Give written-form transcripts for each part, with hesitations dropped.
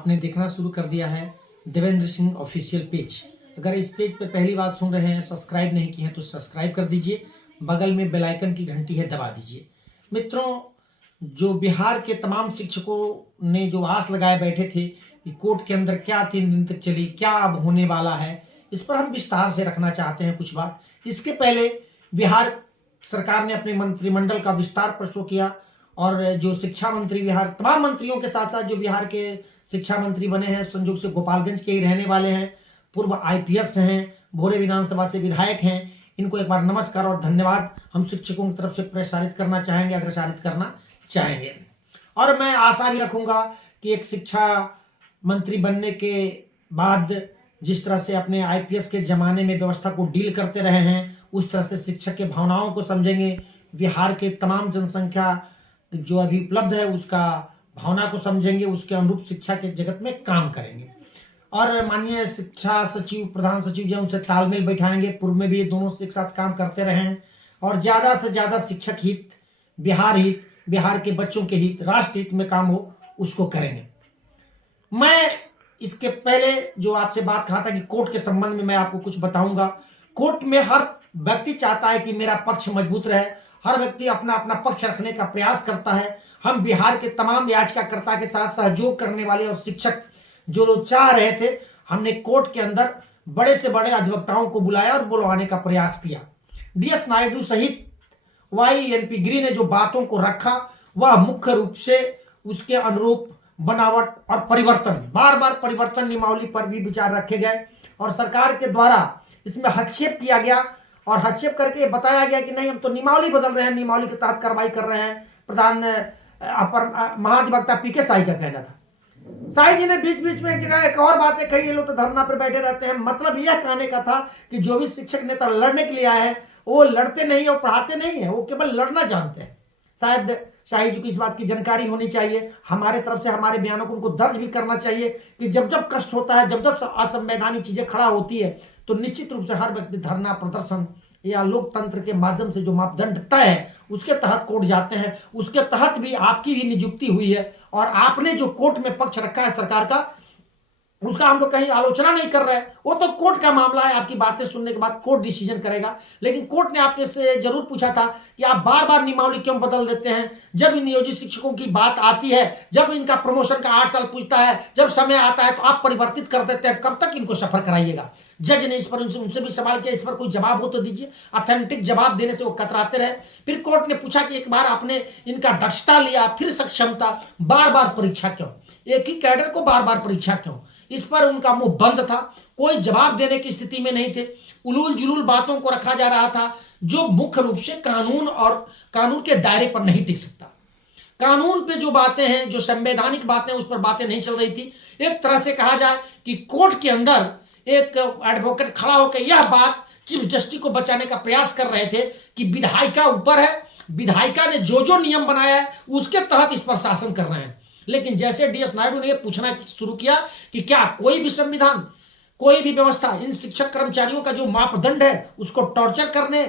आपने देखना शुरू कर दिया है देवेंद्र सिंह ऑफिशियल पेज। अगर इस पेज पे पहली बार सुन रहे हैं, सब्सक्राइब नहीं किए हैं तो सब्सक्राइब कर दीजिए, बगल में बेल आइकन की घंटी है दबा दीजिए। मित्रों, जो बिहार के तमाम शिक्षकों ने जो आस लगाए बैठे थे कि कोर्ट के अंदर क्या 3 दिन तक चली, क्या अब होने वाला है, इस पर हम विस्तार से रखना चाहते हैं कुछ बात। इसके पहले बिहार सरकार ने अपने मंत्रिमंडल का विस्तार प्रस्तुत किया और जो शिक्षा मंत्री बिहार तमाम मंत्रियों के साथ साथ जो बिहार के शिक्षा मंत्री बने हैं, संयोग से गोपालगंज के ही रहने वाले हैं, पूर्व आईपीएस हैं, भोरे विधानसभा से विधायक हैं, इनको एक बार नमस्कार और धन्यवाद हम शिक्षकों की तरफ से प्रसारित करना चाहेंगे, अग्रसारित करना चाहेंगे। और मैं आशा भी रखूंगा कि एक शिक्षा मंत्री बनने के बाद जिस तरह से अपने आईपीएस के जमाने में व्यवस्था को डील करते रहे हैं, उस तरह से शिक्षक के भावनाओं को समझेंगे, बिहार के तमाम जनसंख्या जो अभी उपलब्ध है उसका भावना को समझेंगे, उसके अनुरूप शिक्षा के जगत में काम करेंगे। और माननीय शिक्षा सचिव, प्रधान सचिव जो उनसे तालमेल बैठाएंगे, पूर्व में भी ये दोनों एक साथ काम करते रहे हैं और ज्यादा से ज्यादा शिक्षक हित, बिहार के बच्चों के हित, राष्ट्र हित में काम हो उसको करेंगे। मैं इसके पहले जो आपसे बात कहा था कि कोर्ट के संबंध में मैं आपको कुछ बताऊंगा। कोर्ट में हर व्यक्ति चाहता है कि मेरा पक्ष मजबूत रहे, हर व्यक्ति अपना अपना पक्ष रखने का प्रयास करता है। हम बिहार के तमाम याचिकाकर्ता के साथ सहयोग करने वाले और शिक्षक जो लोग चाह रहे थे, हमने कोर्ट के अंदर बड़े से बड़े अधिवक्ताओं को बुलाया और बुलवाने का प्रयास किया। डीएस नायडू सहित YNP गिरी ने जो बातों को रखा वह मुख्य रूप से उसके अनुरूप बनावट और परिवर्तन, बार बार परिवर्तन नियमावली पर भी विचार रखे गए और सरकार के द्वारा इसमें हस्तक्षेप किया गया और हस्तक्षेप करके बताया गया कि नहीं, हम तो नियमावली बदल रहे हैं, नियमावली के तहत कार्रवाई कर रहे हैं। प्रधान अपर महाधिवक्ता PK साई का कहना था। साई जी ने बीच बीच में एक जगह एक और बातें कही, ये लोग तो धरना पर बैठे रहते हैं। मतलब यह कहने का था कि जो भी शिक्षक नेता लड़ने के लिए आए हैं वो लड़ते नहीं है, वो पढ़ाते नहीं है, वो केवल लड़ना जानते हैं। शायद शाही जी को इस बात की जानकारी होनी चाहिए, हमारे तरफ से हमारे बयानों को उनको दर्ज भी करना चाहिए कि जब जब कष्ट होता है, जब जब असंवैधानिक चीजें खड़ा होती है तो निश्चित रूप से हर व्यक्ति धरना प्रदर्शन या लोकतंत्र के माध्यम से जो मापदंड तय है उसके तहत कोर्ट जाते हैं। उसके तहत भी आपकी भी नियुक्ति हुई है और आपने जो कोर्ट में पक्ष रखा है सरकार का, उसका हम लोग कहीं आलोचना नहीं कर रहे हैं, वो तो कोर्ट का मामला है। आपकी बातें सुनने के बाद कोर्ट डिसीजन करेगा। लेकिन कोर्ट ने आपने से जरूर पूछा था कि आप बार बार नियमावली क्यों बदल देते हैं। जब इन नियोजित शिक्षकों की बात आती है, जब इनका प्रमोशन का 8 साल पूछता है, जब समय आता है तो आप परिवर्तित कर देते हैं। कब तक इनको सफर कराइएगा। जज ने इस पर उनसे भी सवाल किया, इस पर कोई जवाब हो तो दीजिए। ऑथेंटिक जवाब देने से वो कतराते रहे। फिर कोर्ट ने पूछा कि एक बार आपने इनका दक्षता लिया, फिर सक्षमता, बार बार परीक्षा क्यों, एक ही कैडर को बार बार परीक्षा क्यों। इस पर उनका मुंह बंद था, कोई जवाब देने की स्थिति में नहीं थे। उलूल जुलूल बातों को रखा जा रहा था जो मुख्य रूप से कानून और कानून के दायरे पर नहीं टिक सकता। कानून पे जो बातें हैं, जो संवैधानिक बातें, उस पर बातें नहीं चल रही थी। एक तरह से कहा जाए कि कोर्ट के अंदर एक एडवोकेट खड़ा होकर यह बात चीफ जस्टिस को बचाने का प्रयास कर रहे थे कि विधायिका ऊपर है, विधायिका ने जो जो नियम बनाया है उसके तहत इस पर शासन कर रहे हैं। लेकिन जैसे डीएस नायडू ने यह पूछना शुरू किया कि क्या कोई भी संविधान, कोई भी व्यवस्था इन शिक्षक कर्मचारियों का जो मापदंड है उसको टॉर्चर करने,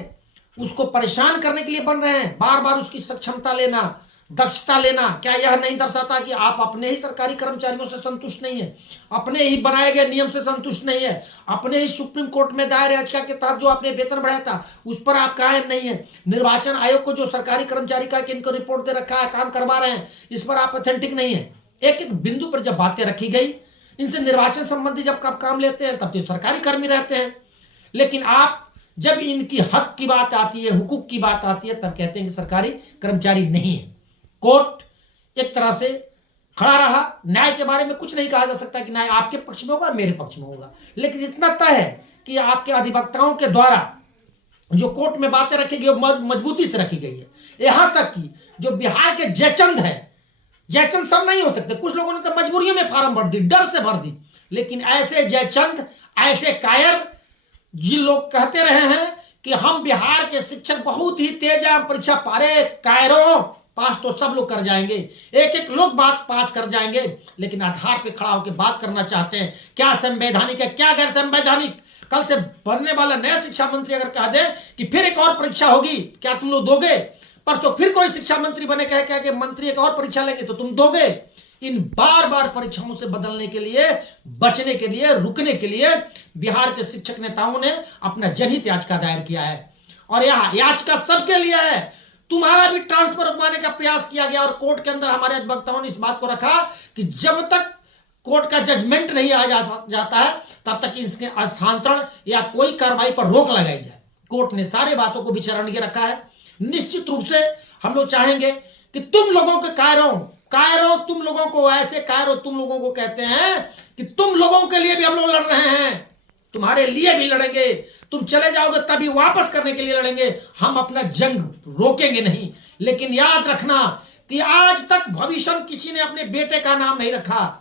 उसको परेशान करने के लिए बन रहे हैं, बार बार उसकी सक्षमता लेना, दक्षता लेना, क्या यह नहीं दर्शाता कि आप अपने ही सरकारी कर्मचारियों से संतुष्ट नहीं है, अपने ही बनाए गए नियम से संतुष्ट नहीं है, अपने ही सुप्रीम कोर्ट में दायर याचिका के तहत जो आपने वेतन बढ़ाया था उस पर आप कायम नहीं है, निर्वाचन आयोग को जो सरकारी कर्मचारी का इनको रिपोर्ट दे रखा है, काम करवा रहे हैं, इस पर आप ऑथेंटिक नहीं है। एक एक बिंदु पर जब बातें रखी गई, इनसे निर्वाचन संबंधी जब आप काम लेते हैं तब तो सरकारी कर्मी रहते हैं, लेकिन आप जब इनकी हक की बात आती है, हुकूक की बात आती है, तब कहते हैं कि सरकारी कर्मचारी नहीं है। कोर्ट एक तरह से खड़ा रहा। न्याय के बारे में कुछ नहीं कहा जा सकता कि न्याय आपके पक्ष में होगा, मेरे पक्ष में होगा, लेकिन इतना तय है कि आपके अधिवक्ताओं के द्वारा जो कोर्ट में बातें रखी गई मजबूती से रखी गई है। यहां तक कि जो बिहार के जयचंद है, जयचंद सब नहीं हो सकते, कुछ लोगों ने तो मजबूरियों में फार्म भर दी, डर से भर दी, लेकिन ऐसे जयचंद, ऐसे कायर जिन लोग कहते रहे हैं कि हम बिहार के शिक्षक बहुत ही तेज हैं, परीक्षा पारे, कायरों पास तो सब लोग कर जाएंगे, एक एक लोग बात पास कर जाएंगे, लेकिन आधार पे खड़ा होकर बात करना चाहते हैं। क्या संवैधानिक है, क्या गैर संवैधानिक। कल से बनने वाला नया शिक्षा मंत्री अगर कह दे कि फिर एक और परीक्षा होगी, क्या तुम लोग दोगे? परसों फिर कोई शिक्षा मंत्री बने कहे कि मंत्री एक और परीक्षा लेंगे तो तुम दोगे? इन बार बार परीक्षाओं से बदलने के लिए, बचने के लिए, रुकने के लिए बिहार के शिक्षक नेताओं ने अपना जनहित याचिका दायर किया है। और यह याचिका सबके लिए है। तुम्हारा भी ट्रांसफर रुकवाने का प्रयास किया गया और कोर्ट के अंदर हमारे अधिवक्ताओं ने इस बात को रखा कि जब तक कोर्ट का जजमेंट नहीं आ जाता है तब तक इसके स्थानांतरण या कोई कार्रवाई पर रोक लगाई जाए। कोर्ट ने सारे बातों को विचारण के रखा है। निश्चित रूप से हम लोग चाहेंगे कि तुम लोगों के कायरों तुम लोगों को, ऐसे कायरों तुम लोगों को कहते हैं कि तुम लोगों के लिए भी हम लोग लड़ रहे हैं, तुम्हारे लिए भी लड़ेंगे। तुम चले जाओगे तभी वापस करने के लिए लड़ेंगे। हम अपना जंग रोकेंगे नहीं। लेकिन याद रखना कि आज तक भविष्य किसी ने अपने बेटे का नाम नहीं रखा,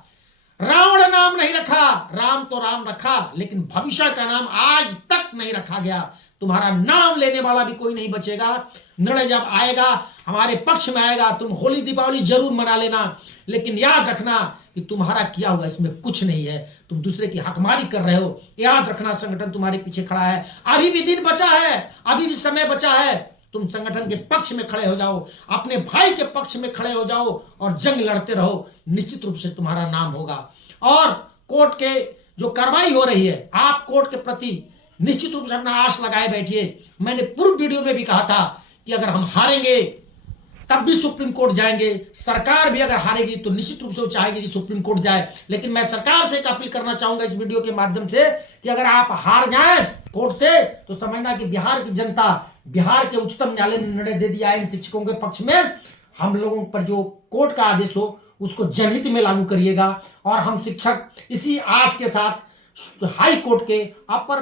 रावण नाम नहीं रखा। राम तो राम रखा, लेकिन भविष्य का नाम आज तक नहीं रखा गया। तुम्हारा नाम लेने वाला भी कोई नहीं बचेगा। निर्णय जब आएगा, हमारे पक्ष में आएगा, तुम होली दीपावली जरूर मना लेना, लेकिन याद रखना कि तुम्हारा किया हुआ इसमें कुछ नहीं है। तुम दूसरे की हकमारी कर रहे हो। याद रखना, संगठन तुम्हारे पीछे खड़ा है। अभी भी दिन बचा है, अभी भी समय बचा है। तुम संगठन के पक्ष में खड़े हो जाओ, अपने भाई के पक्ष में खड़े हो जाओ और जंग लड़ते रहो। निश्चित रूप से तुम्हारा नाम होगा। और कोर्ट के जो कार्रवाई हो रही है, आप कोर्ट के प्रति निश्चित रूप से अपना आश लगाए बैठिए। मैंने पूर्व वीडियो में भी कहा था कि अगर हम हारेंगे तब भी सुप्रीम कोर्ट जाएंगे। सरकार भी अगर हारेगी तो निश्चित रूप से वो चाहेगी कि सुप्रीम कोर्ट जाए। लेकिन मैं सरकार से एक अपील करना चाहूंगा इस वीडियो के माध्यम से कि अगर आप हार जाएं कोर्ट से तो समझना कि बिहार की जनता, बिहार के उच्चतम न्यायालय ने निर्णय दे दिया है इन शिक्षकों के पक्ष में। हम लोगों पर जो कोर्ट का आदेश हो उसको जनहित में लागू करिएगा। और हम शिक्षक इसी आस के साथ हाई कोर्ट के अपर